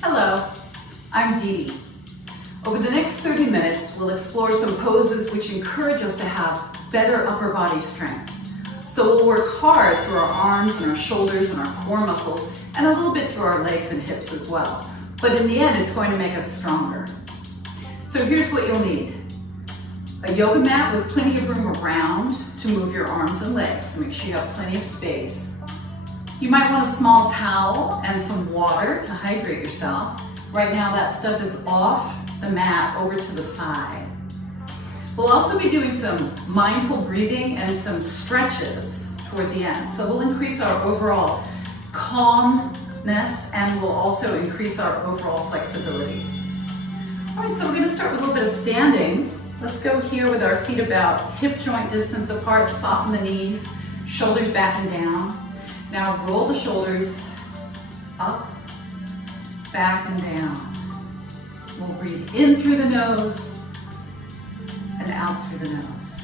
Hello, I'm DeDe. Over the next 30 minutes, we'll explore some poses which encourage us to have better upper body strength. So we'll work hard through our arms and our shoulders and our core muscles, and a little bit through our legs and hips as well. But in the end, it's going to make us stronger. So here's what you'll need. A yoga mat with plenty of room around to move your arms and legs, so make sure you have plenty of space. You might want a small towel and some water to hydrate yourself. Right now that stuff is off the mat over to the side. We'll also be doing some mindful breathing and some stretches toward the end. So we'll increase our overall calmness and we'll also increase our overall flexibility. All right, so we're gonna start with a little bit of standing. Let's go here with our feet about hip joint distance apart, soften the knees, shoulders back and down. Now roll the shoulders up, back and down. We'll breathe in through the nose and out through the nose.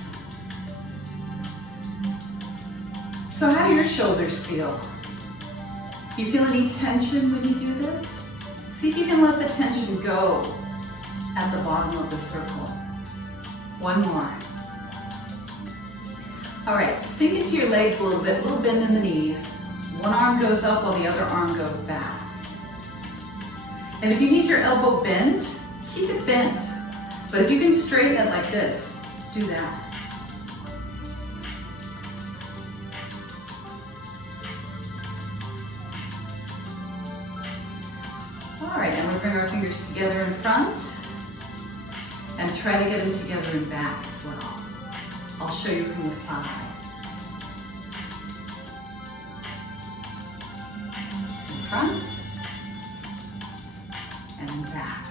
So how do your shoulders feel? Do you feel any tension when you do this? See if you can let the tension go at the bottom of the circle. One more. All right, sink into your legs a little bit, a little bend in the knees. One arm goes up while the other arm goes back. And if you need your elbow bent, keep it bent. But if you can straighten it like this, do that. All right, and we'll bring our fingers together in front and try to get them together in back as well. I'll show you from the side. In front and back.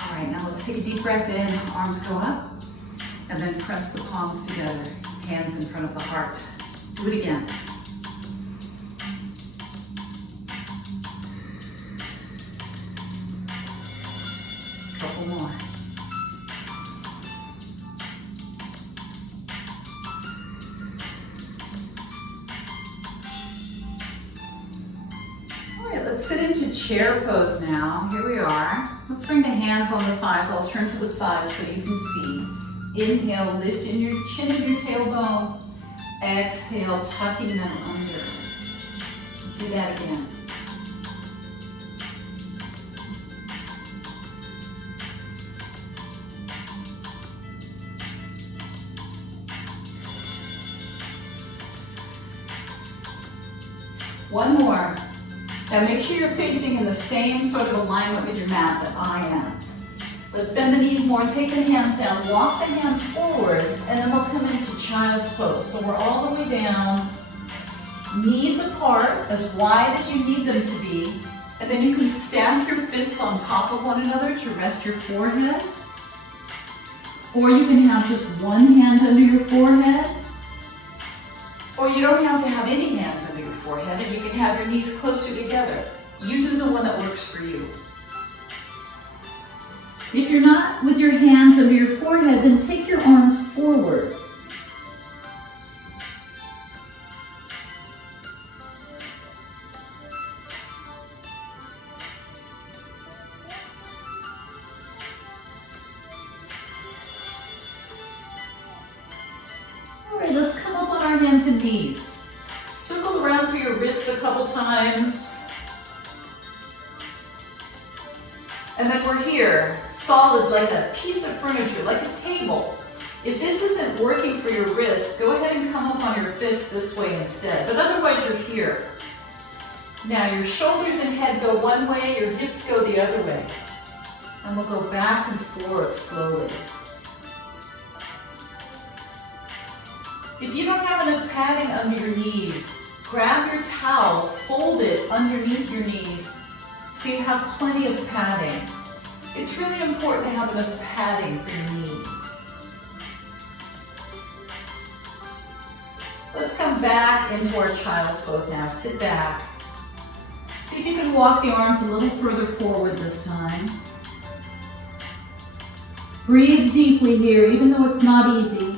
All right, now let's take a deep breath in, arms go up, and then press the palms together, hands in front of the heart. Do it again. Couple more. All right, let's sit into chair pose now. Here we are. Let's bring the hands on the thighs. I'll turn to the side so you can see. Inhale, lift in your chin and your tailbone. Exhale, tucking them under. Do that again. One more. Now make sure you're facing in the same sort of alignment with your mat that I am. Let's bend the knees more, take the hands down, walk the hands forward, and then we'll come into child's pose. So we're all the way down, knees apart, as wide as you need them to be, and then you can stack your fists on top of one another to rest your forehead, or you can have just one hand under your forehead, or you don't have to have any hands under your forehead, and you can have your knees closer together. You do the one that works for you. If you're not with your hands under your forehead, then take your arms forward. All right, let's come up on our hands and knees. Circle around through your wrists a couple times. And then we're here, solid like a piece of furniture, like a table. If this isn't working for your wrists, go ahead and come up on your fists this way instead. But otherwise you're here. Now your shoulders and head go one way, your hips go the other way. And we'll go back and forth slowly. If you don't have enough padding under your knees, grab your towel, fold it underneath your knees so you have plenty of padding. It's really important to have enough padding for your knees. Let's come back into our child's pose now. Sit back. See if you can walk the arms a little further forward this time. Breathe deeply here, even though it's not easy.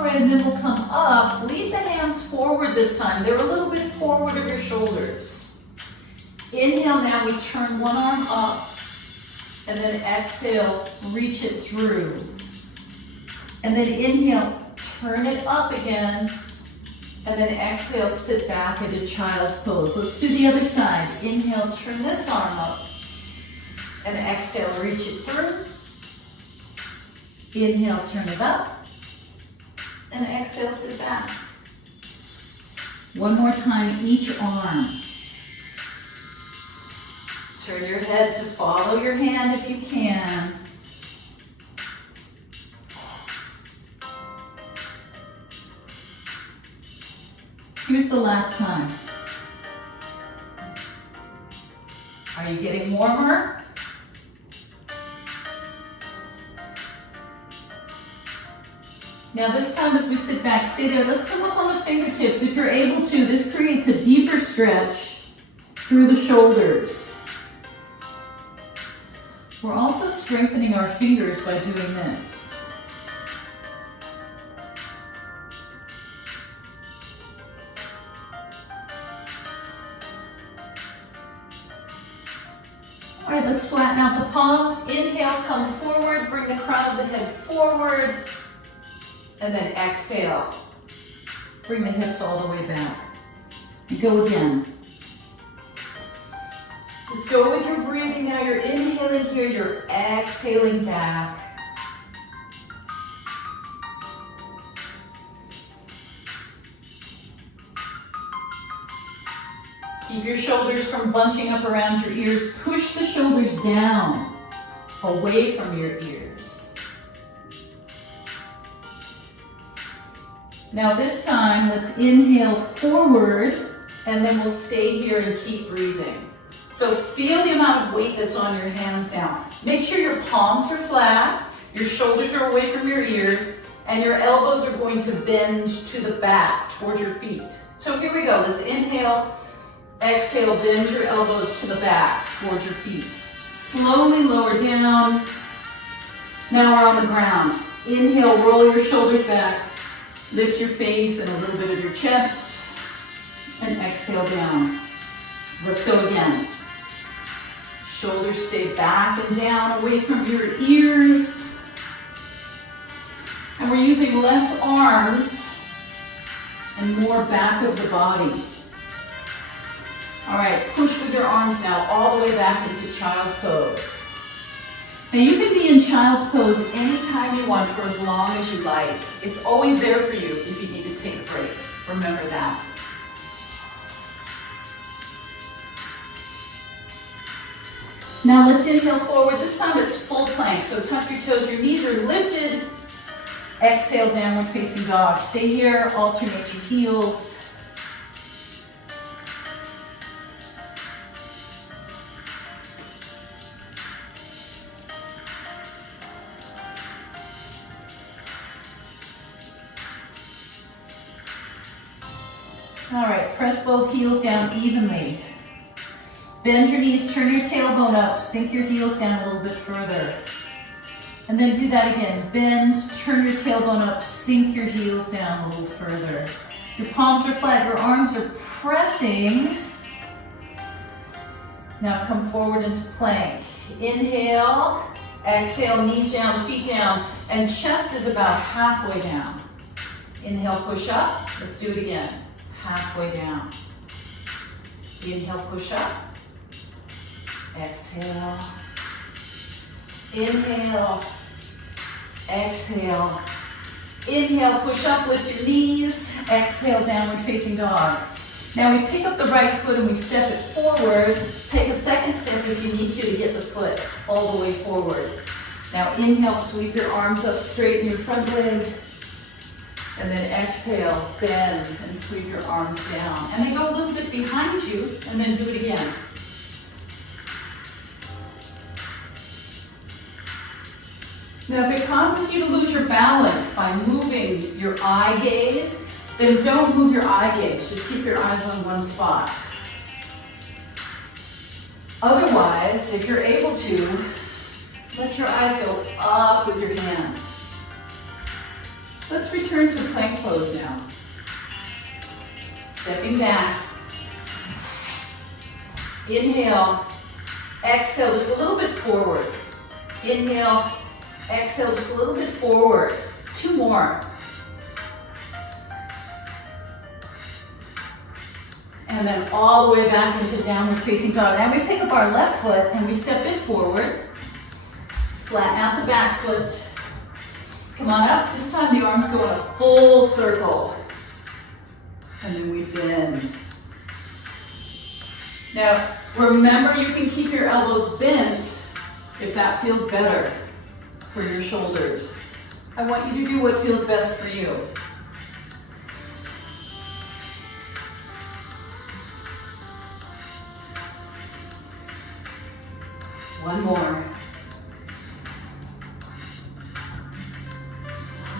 All right, and then we'll come up. Leave the hands forward this time. They're a little bit forward of your shoulders. Inhale now, we turn one arm up. And then exhale, reach it through. And then inhale, turn it up again. And then exhale, sit back into child's pose. Let's do the other side. Inhale, turn this arm up. And exhale, reach it through. Inhale, turn it up. And exhale, sit back. One more time, each arm. Turn your head to follow your hand if you can. Here's the last time. Are you getting warmer? Now this time as we sit back, stay there. Let's come up on the fingertips. If you're able to, this creates a deeper stretch through the shoulders. We're also strengthening our fingers by doing this. All right, let's flatten out the palms. Inhale, come forward, bring the crown of the head forward, and then exhale. Bring the hips all the way back. And go again. Just go with your breathing now. You're inhaling here, you're exhaling back. Keep your shoulders from bunching up around your ears. Push the shoulders down, away from your ears. Now this time, let's inhale forward, and then we'll stay here and keep breathing. So feel the amount of weight that's on your hands now. Make sure your palms are flat, your shoulders are away from your ears, and your elbows are going to bend to the back, towards your feet. So here we go. Let's inhale, exhale, bend your elbows to the back, towards your feet. Slowly lower down. Now we're on the ground. Inhale, roll your shoulders back. Lift your face and a little bit of your chest. And exhale down. Let's go again. Shoulders stay back and down, away from your ears. And we're using less arms and more back of the body. All right, push with your arms now all the way back into child's pose. Now you can be in child's pose anytime you want for as long as you like. It's always there for you if you need to take a break. Remember that. Now let's inhale forward. This time it's full plank. So touch your toes, your knees are lifted. Exhale, downward facing dog. Stay here, alternate your heels. All right, press both heels down evenly. Bend your knees, turn your tailbone up, sink your heels down a little bit further. And then do that again. Bend, turn your tailbone up, sink your heels down a little further. Your palms are flat, your arms are pressing. Now come forward into plank. Inhale, exhale, knees down, feet down, and chest is about halfway down. Inhale, push up. Let's do it again. Halfway down. Inhale, push up. Exhale. Inhale. Exhale. Inhale, push up, lift your knees. Exhale, downward facing dog. Now we pick up the right foot and we step it forward. Take a second step if you need to get the foot all the way forward. Now inhale, sweep your arms up, straighten your front leg. And then exhale, bend and sweep your arms down. And then go a little bit behind you and then do it again. Now if it causes you to lose your balance by moving your eye gaze, then don't move your eye gaze. Just keep your eyes on one spot. Otherwise, if you're able to, let your eyes go up with your hands. Let's return to plank pose now. Stepping back. Inhale, exhale just a little bit forward. Inhale, exhale just a little bit forward. 2 more. And then all the way back into downward facing dog. Now we pick up our left foot and we step it forward. Flatten out the back foot. Come on up. This time the arms go in a full circle. And then we bend. Now, remember you can keep your elbows bent if that feels better for your shoulders. I want you to do what feels best for you. One more.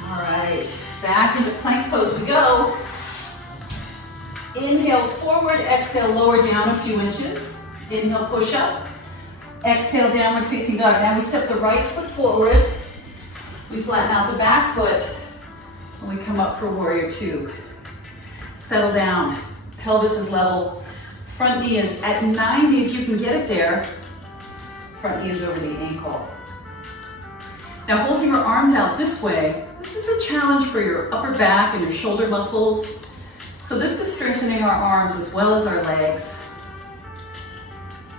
All right, back into plank pose we go. Inhale forward, exhale lower down a few inches. Inhale push up. Exhale downward facing dog. Now we step the right foot forward. We flatten out the back foot. And we come up for warrior 2. Settle down. Pelvis is level. Front knee is at 90 if you can get it there. Front knee is over the ankle. Now holding your arms out this way, this is a challenge for your upper back and your shoulder muscles. So this is strengthening our arms as well as our legs.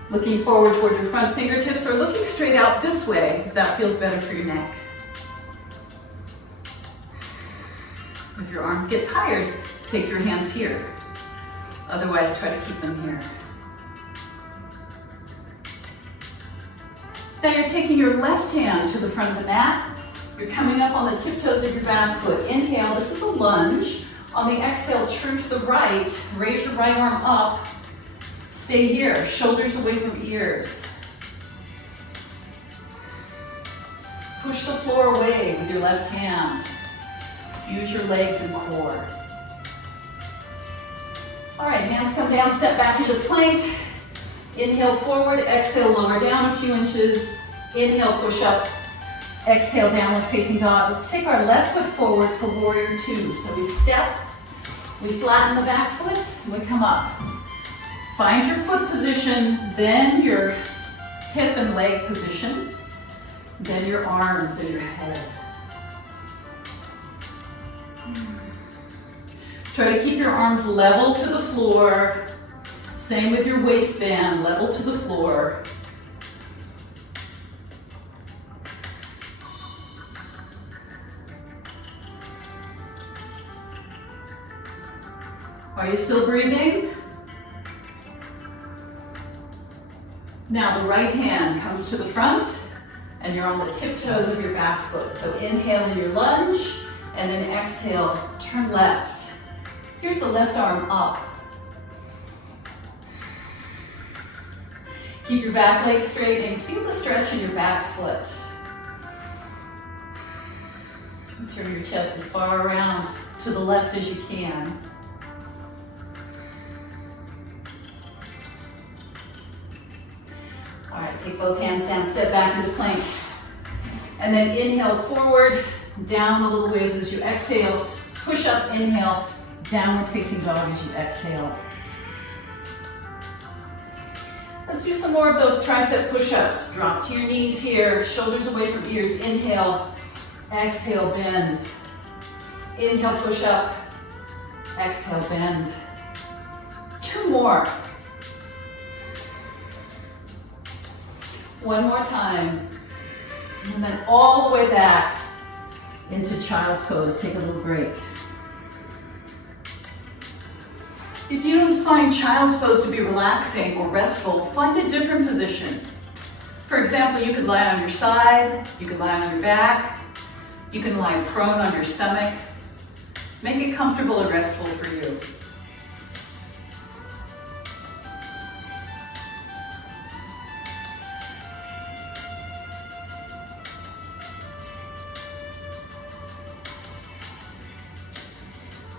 Looking forward toward your front fingertips or looking straight out this way if that feels better for your neck. If your arms get tired, take your hands here. Otherwise, try to keep them here. Now you're taking your left hand to the front of the mat. You're coming up on the tiptoes of your back foot. Inhale, this is a lunge. On the exhale, turn to the right. Raise your right arm up. Stay here, shoulders away from ears. Push the floor away with your left hand. Use your legs and core. All right, hands come down, step back into plank. Inhale forward, exhale lower down a few inches. Inhale push up, exhale downward facing dog. Let's take our left foot forward for warrior 2. So we step, we flatten the back foot, and we come up. Find your foot position, then your hip and leg position, then your arms and your head. Try to keep your arms level to the floor. Same with your waistband, level to the floor. Are you still breathing? Now the right hand comes to the front and you're on the tiptoes of your back foot. So inhale in your lunge and then exhale, turn left. Here's the left arm up. Keep your back leg straight and feel the stretch in your back foot. And turn your chest as far around to the left as you can. All right, take both hands down, step back into plank. And then inhale forward, down a little ways as you exhale. Push up, inhale, downward facing dog as you exhale. Let's do some more of those tricep push-ups. Drop to your knees here, shoulders away from ears. Inhale, exhale, bend. Inhale, push up, exhale, bend. 2 more. One more time. And then all the way back into child's pose. Take a little break. If you don't find child's pose to be relaxing or restful, find a different position. For example, you could lie on your side, you could lie on your back, you can lie prone on your stomach. Make it comfortable and restful for you.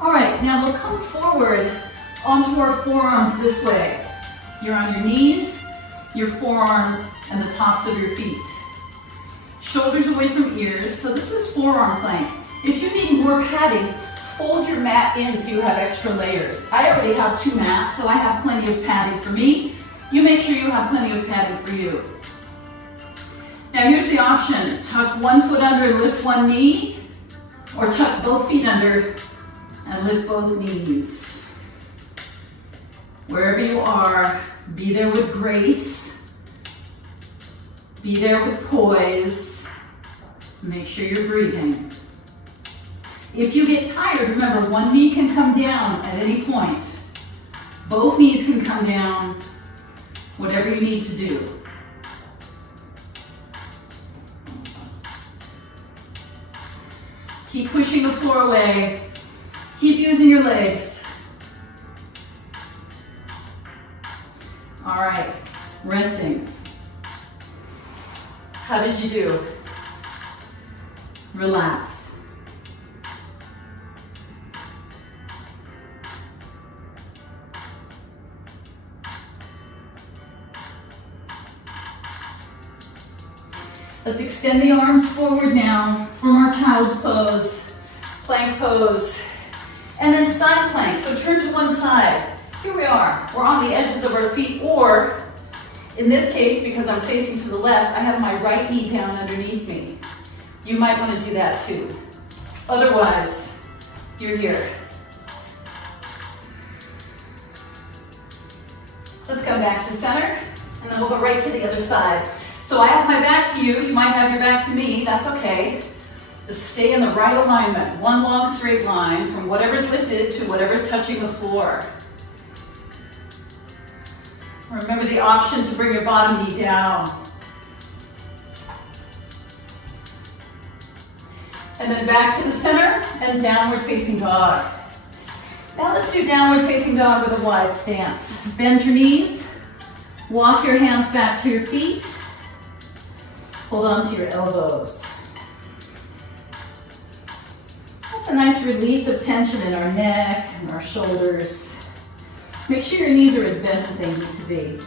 All right, now we'll come forward onto our forearms this way. You're on your knees, your forearms, and the tops of your feet. Shoulders away from ears, so this is forearm plank. If you need more padding, fold your mat in so you have extra layers. I already have 2 mats, so I have plenty of padding for me. You make sure you have plenty of padding for you. Now here's the option. Tuck one foot under and lift one knee, or tuck both feet under and lift both knees. Wherever you are, be there with grace. Be there with poise. Make sure you're breathing. If you get tired, remember, one knee can come down at any point. Both knees can come down, whatever you need to do. Keep pushing the floor away. Keep using your legs. All right, resting. How did you do? Relax. Let's extend the arms forward now from our child's pose, plank pose, and then side plank. So turn to one side. Here we are. We're on the edges of our feet, or in this case, because I'm facing to the left, I have my right knee down underneath me. You might want to do that too. Otherwise, you're here. Let's come back to center, and then we'll go right to the other side. So I have my back to you, you might have your back to me, that's okay. Just stay in the right alignment, one long straight line from whatever's lifted to whatever's touching the floor. Remember the option to bring your bottom knee down. And then back to the center and downward facing dog. Now let's do downward facing dog with a wide stance. Bend your knees, walk your hands back to your feet. Hold on to your elbows. That's a nice release of tension in our neck and our shoulders. Make sure your knees are as bent as they need to be.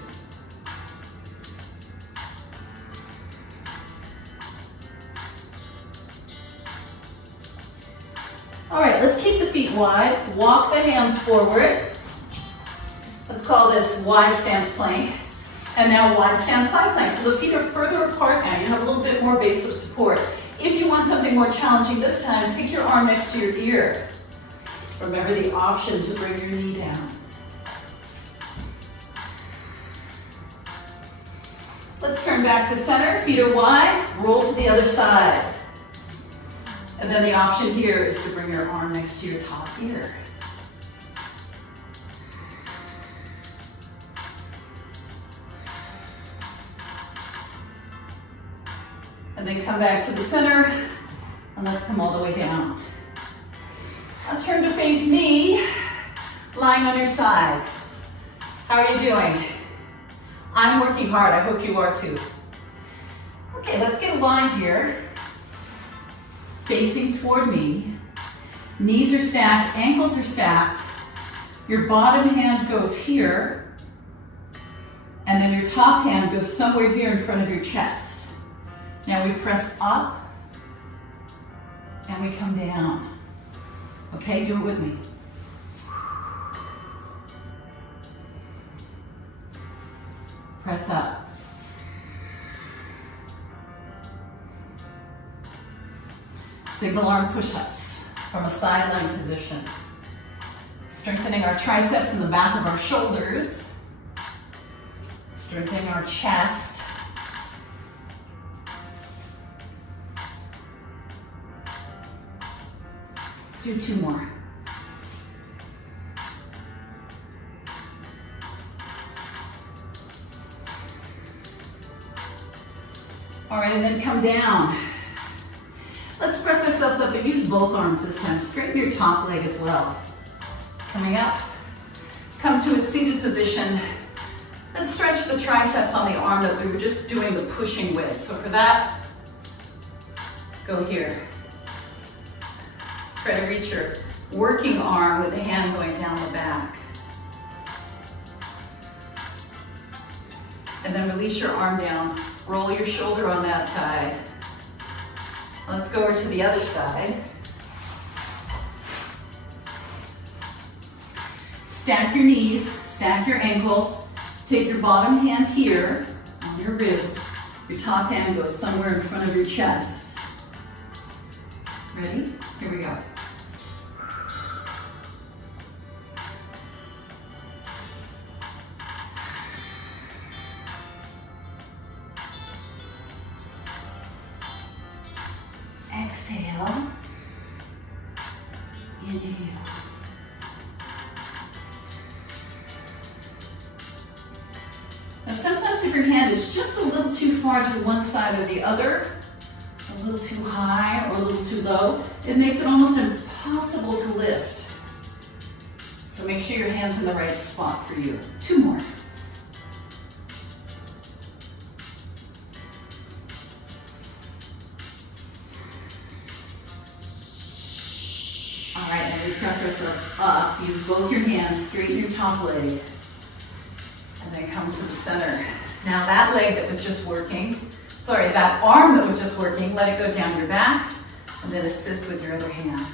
All right, let's keep the feet wide. Walk the hands forward. Let's call this wide stance plank. And now wide stance side plank. So the feet are further apart now. You have a little bit more base of support. If you want something more challenging this time, take your arm next to your ear. Remember the option to bring your knee down. Let's turn back to center. Feet are wide. Roll to the other side. And then the option here is to bring your arm next to your top ear. And then come back to the center, and let's come all the way down. Now turn to face me, lying on your side. How are you doing? I'm working hard, I hope you are too. Okay, let's get aligned here. Facing toward me. Knees are stacked, ankles are stacked. Your bottom hand goes here, and then your top hand goes somewhere here in front of your chest. Now we press up, and we come down. Okay, do it with me. Press up. Single arm push-ups from a sideline position. Strengthening our triceps and the back of our shoulders. Strengthening our chest. Do 2 more. All right, and then come down. Let's press ourselves up and use both arms this time. Straighten your top leg as well. Coming up, come to a seated position. Let's stretch the triceps on the arm that we were just doing the pushing with. So for that, go here. Try to reach your working arm with the hand going down the back. And then release your arm down. Roll your shoulder on that side. Let's go over to the other side. Stack your knees, stack your ankles. Take your bottom hand here on your ribs. Your top hand goes somewhere in front of your chest. Ready? Here we go. Exhale. Inhale. Now sometimes if your hand is just a little too far to one side or the other, a little too high or a little too low, it makes it almost impossible to lift. So make sure your hand's in the right spot for you. 2 more. All right, and we press ourselves up. Use both your hands, straighten your top leg, and then come to the center. Now that leg that was just working, that arm that was just working, let it go down your back, and then assist with your other hand.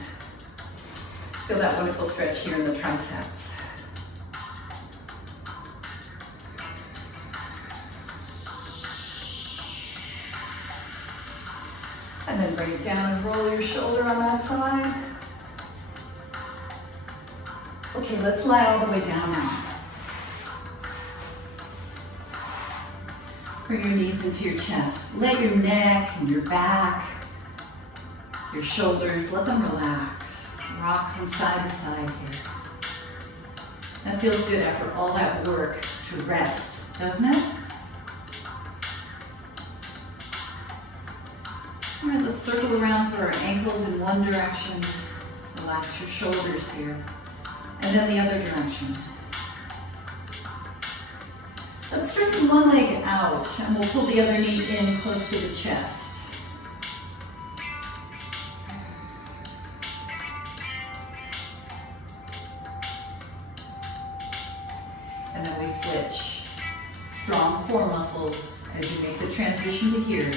Feel that wonderful stretch here in the triceps. And then bring it down and roll your shoulder on that side. Okay, let's lie all the way down now. Bring your knees into your chest. Let your neck and your back, your shoulders, let them relax. Rock from side to side here. That feels good after all that work to rest, doesn't it? All right, let's circle around through our ankles in one direction. Relax your shoulders here. And then the other direction. Let's straighten one leg out and we'll pull the other knee in close to the chest. And then we switch. Strong core muscles as you make the transition to here.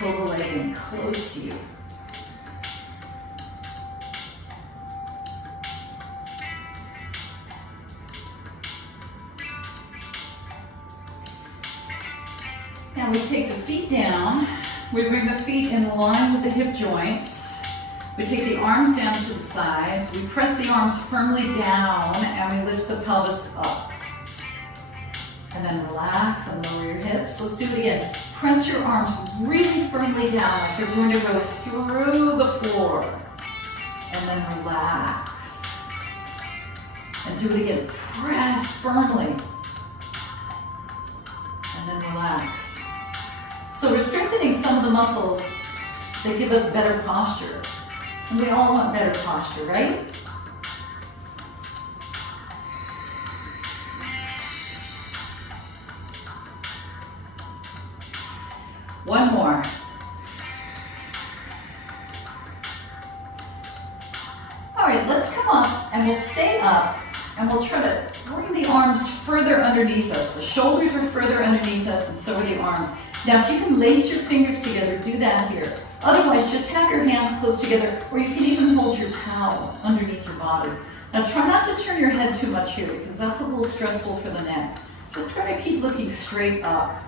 Pull the leg in close to you. Now we take the feet down, we bring the feet in line with the hip joints, we take the arms down to the sides, we press the arms firmly down and we lift the pelvis up. And then relax and lower your hips. Let's do it again. Press your arms really firmly down like you're going to go through the floor. And then relax. And do it again. Press firmly. And then relax. So we're strengthening some of the muscles that give us better posture. And we all want better posture, right? One more. All right, let's come up and we'll stay up and we'll try to bring the arms further underneath us. The shoulders are further underneath us and so are the arms. Now, if you can lace your fingers together, do that here. Otherwise, just have your hands close together, or you can even hold your towel underneath your body. Now, try not to turn your head too much here, because that's a little stressful for the neck. Just try to keep looking straight up.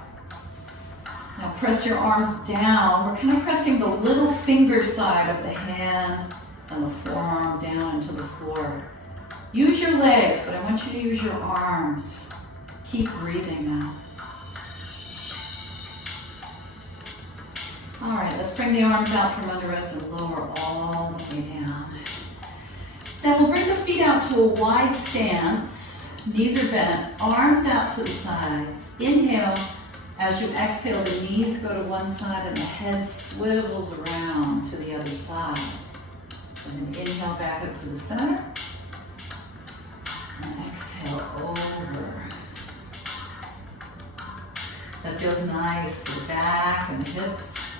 Now, press your arms down. We're kind of pressing the little finger side of the hand and the forearm down into the floor. Use your legs, but I want you to use your arms. Keep breathing now. All right, let's bring the arms out from under us and lower all the way down. Then we'll bring the feet out to a wide stance. Knees are bent, arms out to the sides. Inhale. As you exhale, the knees go to one side and the head swivels around to the other side. And then inhale back up to the center. And exhale over. That feels nice for the back and the hips.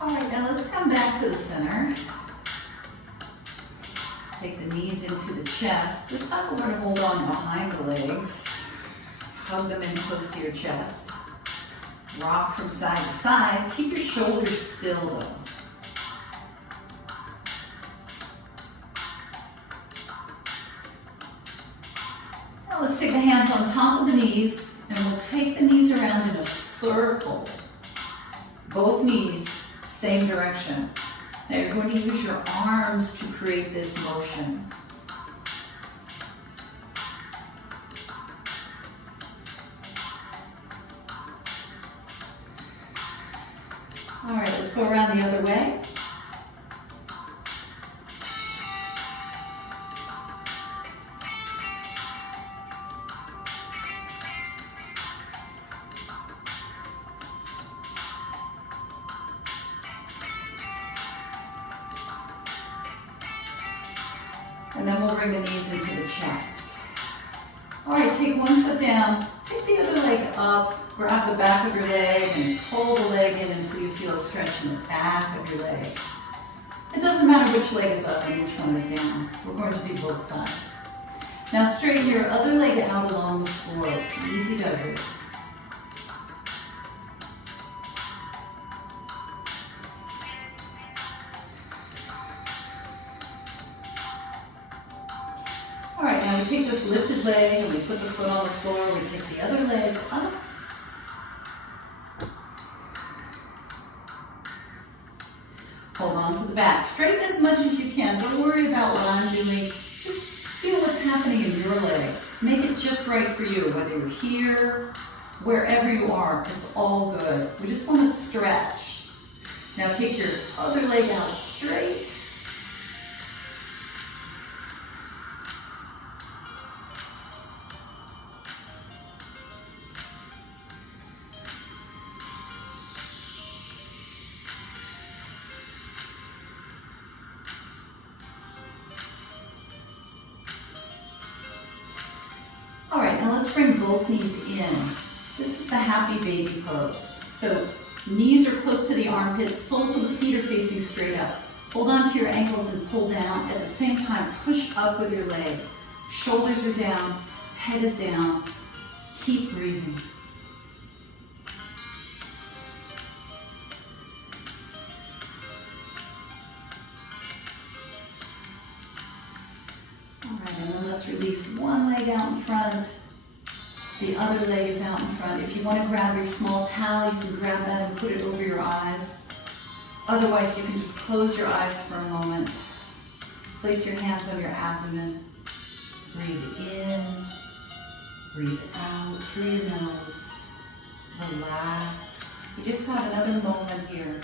All right, now let's come back to the center. take the knees into the chest. This time we're going to hold on behind the legs. Hug them in close to your chest. Rock from side to side. Keep your shoulders still though. Now let's take the hands on top of the knees and we'll take the knees around in a circle. Both knees, same direction. Now you're going to use your arms to create this motion. All right, let's go around the other way. And then we'll bring the knees into the chest. All right, take one foot down, take the other leg up, grab the back of your leg and pull the leg in until you feel a stretch in the back of your leg. It doesn't matter which leg is up and which one is down. We're going to do both sides. Now straighten your other leg out along the floor. Easy does it. All right, now we take this lifted leg and we put the foot on the floor. We take the other leg up. Hold on to the back. Straighten as much as you can. Don't worry about what I'm doing. Just feel what's happening in your leg. Make it just right for you, whether you're here, wherever you are. It's all good. We just want to stretch. Now take your other leg out straight. All right, now let's bring both knees in. This is the happy baby pose. So knees are close to the armpits, soles of the feet are facing straight up. Hold on to your ankles and pull down. At the same time, push up with your legs. Shoulders are down, head is down. Keep breathing. All right, and then let's release one leg out in front. The other leg is out in front. If you want to grab your small towel, you can grab that and put it over your eyes. Otherwise, you can just close your eyes for a moment. Place your hands on your abdomen. Breathe in, breathe out through your nose. Relax. You just have another moment here.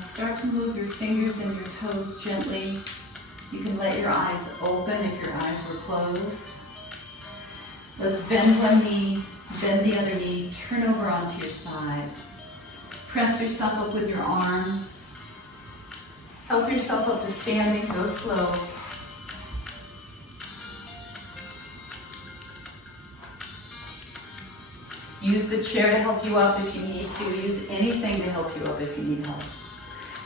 Start to move your fingers and your toes gently. You can let your eyes open if your eyes were closed. Let's bend one knee, bend the other knee, turn over onto your side. Press yourself up with your arms. Help yourself up to standing, go slow. Use the chair to help you up if you need to. Use anything to help you up if you need help.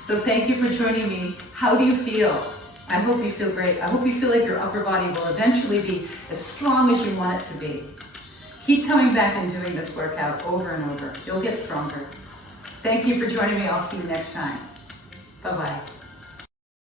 So thank you for joining me. How do you feel? I hope you feel great. I hope you feel like your upper body will eventually be as strong as you want it to be. Keep coming back and doing this workout over and over. You'll get stronger. Thank you for joining me. I'll see you next time. Bye-bye.